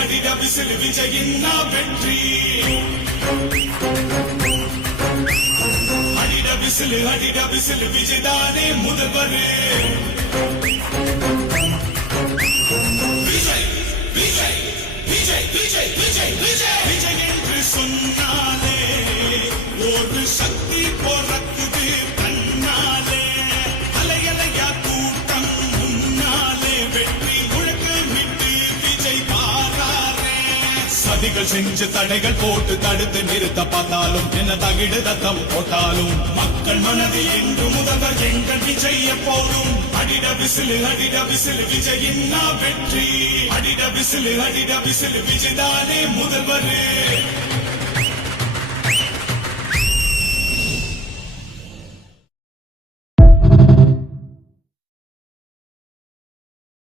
அடிடா விசில் விஜயின் வெற்றி அடிடா விசில் விஜய்தானே முதல்வர் விஜய் விஜய் விஜய் விஜய் விஜய் விஜய் விஜய் என்று சொன்னாலே ஒரு சக்தி பிறக்குது தன்னாலே அலையலையா கூட்டம் முன்னாலே வெற்றி முழக்கமிட்டு விஜய் பாராரே சதிகள் செஞ்சு தடைகள் போட்டு தடுத்து நிறுத்த பார்த்தாலும் என்ன தகிடு தத்தம் போட்டாலும் மக்கள் மனது என்று முதல்வர் எங்கள் விஜய் எப்போதும் அடிடா விசில் விஜயின் வெற்றி அடிடா விசில் விஜய்தானே முதல்வர்